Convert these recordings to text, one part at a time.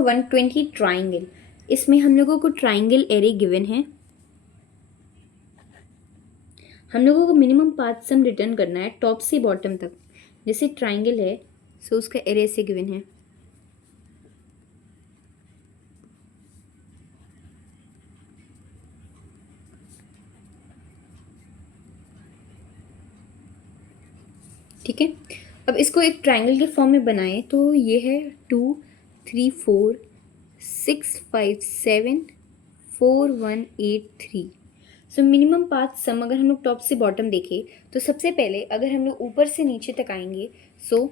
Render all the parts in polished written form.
120 triangle. इसमें हम लोगों को ट्राइंगल एरे गिवन है, हम लोगों को मिनिमम पाथ सम रिटर्न करना है टॉप से बॉटम तक। जैसे ट्राइंगल है सो उसका एरे से गिवन है। ठीक है, अब इसको एक ट्राइंगल के फॉर्म में बनाएं तो ये है 2 3 4 6 5 7 4 1 8 3। सो मिनिमम पाथ सम अगर हम लोग टॉप से बॉटम देखें तो सबसे पहले अगर हम लोग ऊपर से नीचे तक आएंगे सो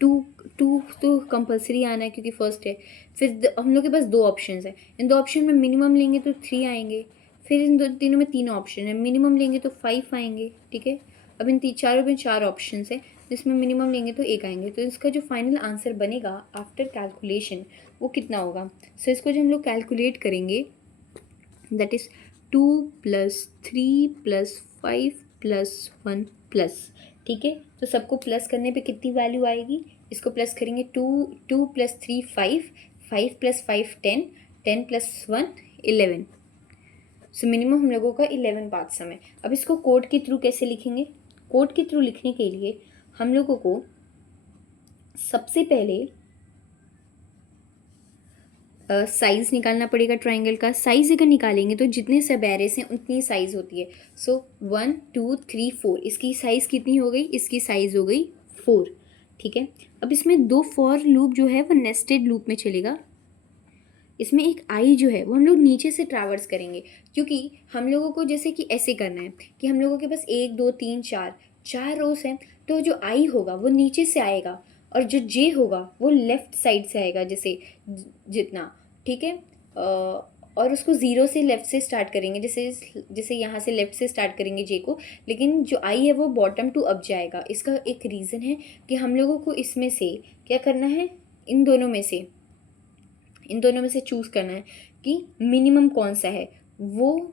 टू टू तो कंपलसरी आना है क्योंकि फर्स्ट है। फिर हम लोग के पास दो ऑप्शन है, इन दो ऑप्शन में मिनिमम लेंगे तो 3 आएंगे। फिर इन दो तीनों में तीन ऑप्शन है, मिनिमम लेंगे तो 5 आएंगे। ठीक है, अब इन चारों में चार ऑप्शन है जिसमें मिनिमम लेंगे तो 1 आएंगे। तो इसका जो फाइनल आंसर बनेगा आफ्टर कैलकुलेशन वो कितना होगा। सो इसको जो हम लोग कैलकुलेट करेंगे दैट इज़ 2 + 3 + 5 + 1 प्लस। ठीक है, तो सबको प्लस करने पे कितनी वैल्यू आएगी, इसको प्लस करेंगे 2 + 3 5, 5 + 5 10, 10 + 1 11। सो मिनिमम हम लोगों का 11 पाथ सम है। अब इसको कोड के थ्रू कैसे लिखेंगे, कोड के थ्रू लिखने के लिए हम लोगों को सबसे पहले साइज़ निकालना पड़ेगा। ट्राइंगल का साइज़ अगर निकालेंगे तो जितने सब एरेस हैं उतनी साइज़ होती है। सो 1 2 3 4, इसकी साइज़ कितनी हो गई, इसकी साइज़ हो गई 4। ठीक है, अब इसमें दो फॉर लूप जो है वो नेस्टेड लूप में चलेगा। इसमें एक आई जो है वो हम लोग नीचे से ट्रैवर्स करेंगे क्योंकि हम लोगों को जैसे कि ऐसे करना है कि हम लोगों के पास 1 2 3 4 रोस हैं, तो जो आई होगा वो नीचे से आएगा और जो जे होगा वो लेफ्ट साइड से आएगा जैसे जितना। ठीक है, और उसको ज़ीरो से लेफ़्ट से स्टार्ट करेंगे, जैसे जैसे यहाँ से लेफ़्ट से स्टार्ट करेंगे जे को, लेकिन जो आई है वो बॉटम टू अप जाएगा। इसका एक रीज़न है कि हम लोगों को इसमें से क्या करना है, इन दोनों में से चूज़ करना है कि मिनिमम कौन सा है। वो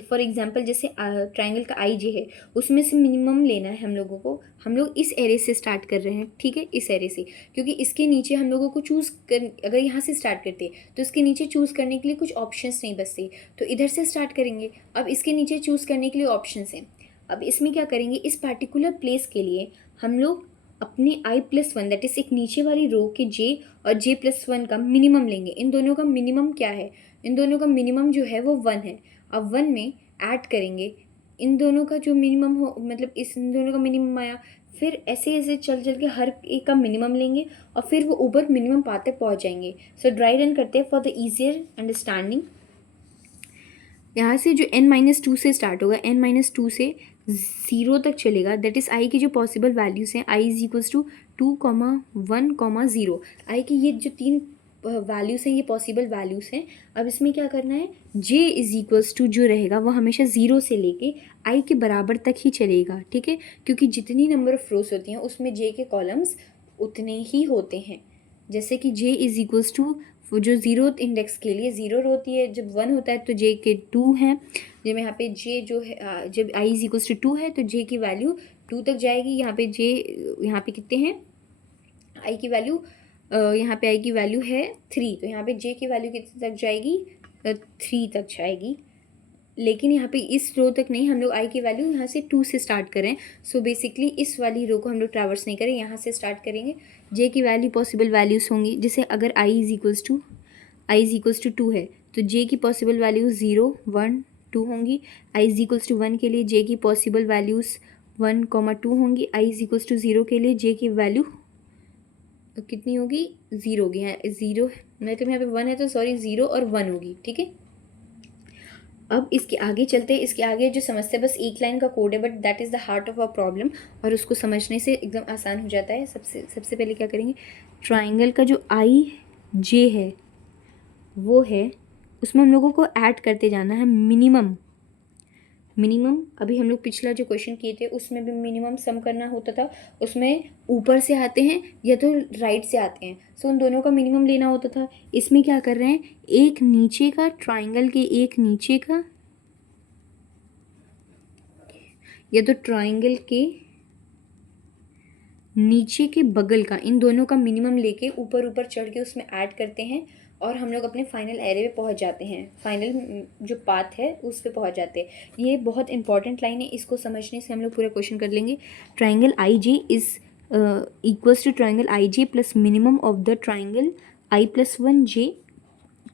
फॉर एग्जांपल जैसे ट्राइंगल का आई जे है उसमें से मिनिमम लेना है हम लोगों को। हम लोग इस एरे से स्टार्ट कर रहे हैं। ठीक है, इस एरे से, क्योंकि इसके नीचे हम लोगों को चूज़ कर, अगर यहाँ से स्टार्ट करते तो इसके नीचे चूज़ करने के लिए कुछ ऑप्शंस नहीं बचते, तो इधर से स्टार्ट करेंगे। अब इसके नीचे चूज़ करने के लिए ऑप्शंस हैं। अब इसमें क्या करेंगे, इस पार्टिकुलर प्लेस के लिए हम लोग अपने i+1 दैट इज़ एक नीचे वाली रो के j और j+1 का मिनिमम लेंगे। इन दोनों का मिनिमम क्या है, इन दोनों का मिनिमम जो है वो 1 है। अब 1 में ऐड करेंगे इन दोनों का जो मिनिमम हो, मतलब इन दोनों का मिनिमम आया। फिर ऐसे ऐसे चल चल के हर एक का मिनिमम लेंगे और फिर वो ऊपर मिनिमम पाथ तक पहुँच जाएंगे। सो ड्राई रन करते हैं फॉर द ईजियर अंडरस्टैंडिंग। यहाँ से जो n-2 से स्टार्ट होगा, n-2 से 0 तक चलेगा, दैट इज़ आई की जो पॉसिबल वैल्यूज़ हैं i = 2, 1, 0। आई की ये जो तीन वैल्यूज़ हैं ये पॉसिबल वैल्यूज़ हैं। अब इसमें क्या करना है, j = जो रहेगा वो हमेशा 0 से लेके i के बराबर तक ही चलेगा। ठीक है, क्योंकि जितनी नंबर ऑफ रोज होती हैं उसमें j के कॉलम्स उतने ही होते हैं। जैसे कि j = वो जो ज़ीरो इंडेक्स के लिए ज़ीरो होती है, जब 1 होता है तो j के 2 हैं। जब यहाँ पे j जो है जब i = 2 है तो j की वैल्यू 2 तक जाएगी। यहाँ पे j यहाँ पे कितने हैं, i की वैल्यू यहाँ पे i की वैल्यू है 3, तो यहाँ पे j की वैल्यू कितने तक जाएगी, 3 तक जाएगी। लेकिन यहाँ पे इस रो तक नहीं, हम लोग i की वैल्यू यहाँ से 2 से स्टार्ट करें। सो बेसिकली इस वाली रो को हम लोग ट्रैवर्स नहीं करें, यहाँ से स्टार्ट करेंगे। j की वैल्यू पॉसिबल वैल्यूज़ होंगी, जैसे अगर i = 2 है तो j की पॉसिबल वैल्यूज़ 0 1 2 होंगी। i = 1 के लिए j की पॉसिबल वैल्यूज़ 1, 2 होंगी। i = 0 के लिए j की वैल्यू कितनी होगी, 0 होगी। यहाँ 0 मतलब यहाँ पे 1 है तो सॉरी 0 और 1 होगी। ठीक है, अब इसके आगे चलते हैं। इसके आगे जो समस्या बस एक लाइन का कोड है, but that is the heart of a problem, और उसको समझने से एकदम आसान हो जाता है। सबसे पहले क्या करेंगे, ट्राइंगल का जो आई जे है वो है, उसमें हम लोगों को ऐड करते जाना है मिनिमम। अभी हम लोग पिछला जो क्वेश्चन किए थे उसमें भी मिनिमम सम करना होता था, उसमें ऊपर से आते हैं या तो राइट से आते हैं, सो उन दोनों का मिनिमम लेना होता था। इसमें क्या कर रहे हैं, एक नीचे का ट्राइंगल के एक नीचे का या तो ट्राइंगल के नीचे के बगल का, इन दोनों का मिनिमम लेके ऊपर ऊपर चढ़ के उसमें ऐड करते हैं और हम लोग अपने फाइनल एरे पे पहुंच जाते हैं, फाइनल जो पाथ है उस पे पहुंच जाते हैं। ये बहुत इंपॉर्टेंट लाइन है, इसको समझने से हम लोग पूरा क्वेश्चन कर लेंगे। Triangle I J is equals to triangle I J plus minimum of the triangle I plus one J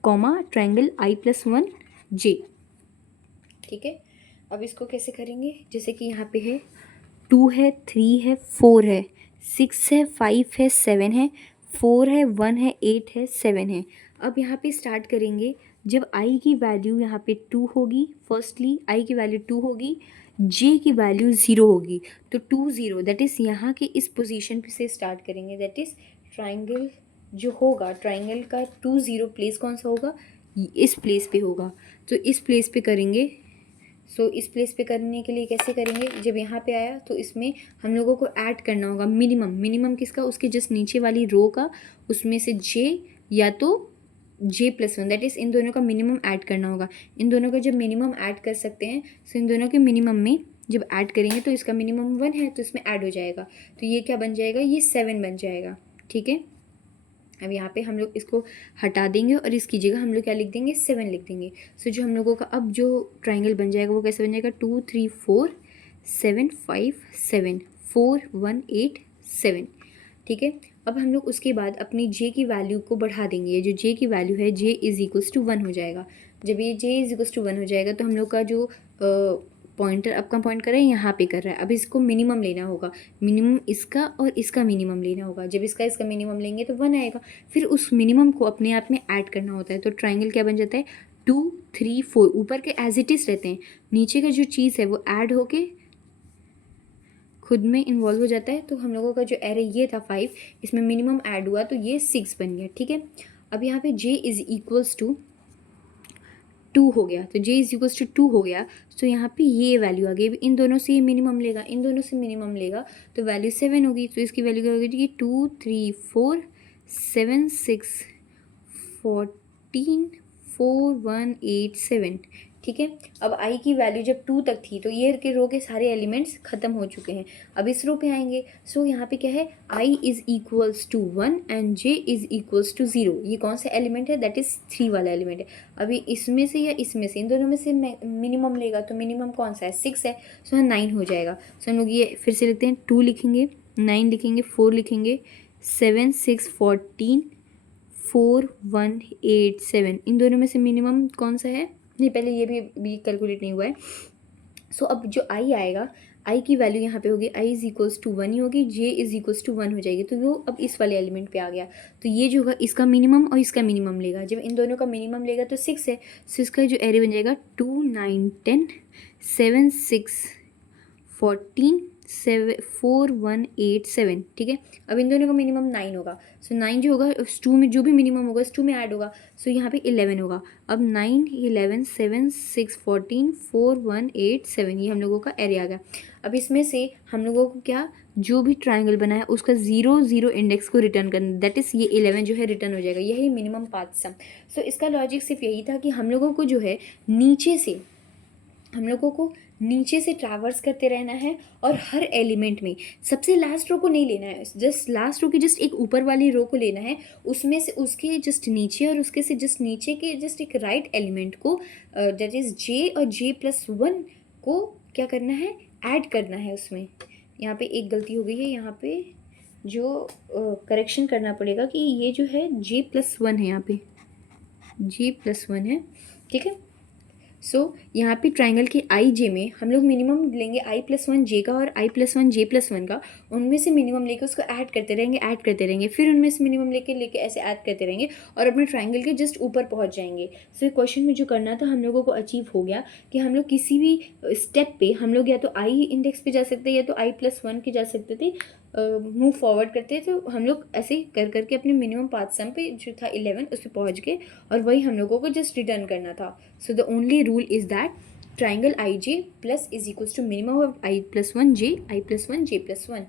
comma triangle I plus one J. ठीक है, अब इसको कैसे करेंगे, जैसे कि यहाँ पे है 2 है, 3 है, 4 है, 6 है, 5 है, 7 है, 4 है, 1 है, 8 है, 7 है। अब यहाँ पे स्टार्ट करेंगे, जब आई की वैल्यू यहाँ पे 2 होगी, फर्स्टली आई की वैल्यू 2 होगी, जे की वैल्यू 0 होगी, तो 2 0 दैट इज़ यहाँ के इस पोजीशन पे से स्टार्ट करेंगे। दैट इज़ ट्राइंगल जो होगा, ट्राइंगल का 2 0 प्लेस कौन सा होगा, इस प्लेस पे होगा, तो इस प्लेस पे करेंगे। सो इस प्लेस पे करने के लिए कैसे करेंगे, जब यहाँ पे आया तो इसमें हम लोगों को ऐड करना होगा मिनिमम, मिनिमम किसका, उसके जस्ट नीचे वाली रो का, उसमें से जे या तो J plus one, that is इन दोनों का मिनिमम ऐड करना होगा। इन दोनों का जब मिनिमम ऐड कर सकते हैं, सो इन दोनों के मिनिमम में जब ऐड करेंगे तो इसका मिनिमम 1 है तो इसमें ऐड हो जाएगा, तो ये क्या बन जाएगा, ये 7 बन जाएगा। ठीक है, अब यहाँ पे हम लोग इसको हटा देंगे और इसकी जगह हम लोग क्या लिख देंगे, 7 लिख देंगे। सो जो हम लोगों का अब जो ट्राइंगल बन जाएगा वो कैसे बन जाएगा, 2 3 4 7 5 7 4 1 8 7। ठीक है, अब हम लोग उसके बाद अपनी जे की वैल्यू को बढ़ा देंगे। ये जो जे की वैल्यू है, जे इज़ इक्वल्स टू 1 हो जाएगा। जब ये जे इज़ इक्वल्स टू 1 हो जाएगा तो हम लोग का जो पॉइंटर अब का पॉइंट कर रहा है यहाँ पे कर रहा है, अब इसको मिनिमम लेना होगा, मिनिमम इसका और इसका मिनिमम लेना होगा। जब इसका इसका मिनिमम लेंगे तो 1 आएगा, फिर उस मिनिमम को अपने आप में ऐड करना होता है। तो ट्राइंगल क्या बन जाता है, 2 3 4 ऊपर के एज इट इज़ रहते हैं, नीचे का जो चीज़ है वो ऐड होके खुद में इन्वॉल्व हो जाता है। तो हम लोगों का जो एरे ये था 5, इसमें मिनिमम ऐड हुआ तो ये 6 बन गया। ठीक है, अब यहाँ पे j इज़ इक्वल्स टू 2 हो गया, तो j इज इक्वल्स टू 2 हो गया, तो यहाँ पे ये वैल्यू आ गई। इन दोनों से ये मिनिमम लेगा, इन दोनों से मिनिमम लेगा तो वैल्यू 7 होगी। तो इसकी वैल्यू क्या होगी, 2 3 4 7 6 14 4 1 8 7। ठीक है, अब i की वैल्यू जब 2 तक थी तो ये के रो के सारे एलिमेंट्स ख़त्म हो चुके हैं, अब इस रो पे आएंगे। सो यहाँ पे क्या है, i is equals to 1 and j is equals to 0। ये कौन सा एलिमेंट है, दैट इज़ 3 वाला एलिमेंट है। अभी इसमें से या इसमें से, इन दोनों में से मिनिमम लेगा, तो मिनिमम कौन सा है, 6 है, सो 9 हो जाएगा। सो हम लोग ये फिर से लिखते हैं, 2 लिखेंगे, 9 लिखेंगे, 4 लिखेंगे, 7 6 14 4 1 8 7। इन दोनों में से मिनिमम कौन सा है, नहीं पहले ये भी कैलकुलेट नहीं हुआ है। सो अब जो i आएगा, i की वैल्यू यहाँ पे होगी, i इज़ इक्वल्स टू 1 ही होगी, j इज़ इक्वल्स टू 1 हो जाएगी, तो वो अब इस वाले एलिमेंट पे आ गया। तो ये जो होगा इसका मिनिमम और इसका मिनिमम लेगा, जब इन दोनों का मिनिमम लेगा तो 6 है, सो इसका जो एरे बन जाएगा 2 9 10 7 6 14 4 1 8 7। ठीक है, अब इन दोनों का मिनिमम 9 होगा, सो 9 जो होगा उस 2 में, जो भी मिनिमम होगा उस 2 में ऐड होगा, सो यहाँ पे 11 होगा। अब 9 11 7 6 14 4 1 8 7, ये हम लोगों का एरिया आ गया। अब इसमें से हम लोगों को क्या, जो भी ट्राइंगल बना है उसका 0 0 इंडेक्स को रिटर्न करना, दैट इज़ ये 11 जो है रिटर्न हो जाएगा, यही मिनिमम पाथ सम। सो इसका लॉजिक सिर्फ यही था कि हम लोगों को जो है नीचे से ट्रैवर्स करते रहना है और हर एलिमेंट में सबसे लास्ट रो को नहीं लेना है, जस्ट लास्ट रो की जस्ट एक ऊपर वाली रो को लेना है, उसमें से उसके जस्ट नीचे और उसके से जस्ट नीचे के जस्ट एक राइट एलिमेंट को, दैट इज़ j और j+1 को क्या करना है, ऐड करना है उसमें। यहाँ पे एक गलती हो गई है, यहाँ पे जो करेक्शन करना पड़ेगा कि ये जो है j+1 है, यहाँ पे j+1 है। ठीक है, सो यहाँ पे ट्राइंगल के आई जे में हम लोग मिनिमम लेंगे i+1 j का और i+1 j+1 का, उनमें से मिनिमम लेके उसको ऐड करते रहेंगे, फिर उनमें से मिनिमम लेके ऐसे ऐड करते रहेंगे और अपने ट्राइंगल के जस्ट ऊपर पहुँच जाएंगे। सो क्वेश्चन में जो करना था हम लोगों को अचीव हो गया कि हम लोग किसी भी स्टेप पे हम लोग या तो i इंडेक्स पे जा सकते या तो i+1 के जा सकते थे, मूव फॉरवर्ड करते, तो हम लोग ऐसे कर करके अपने मिनिमम पाथ सम पे जो था 11 उस पर पहुँच गए और वही हम लोगों को जस्ट रिटर्न करना था। So the only rule is that triangle i j plus is equals to minimum of i+1 j i+1 j+1।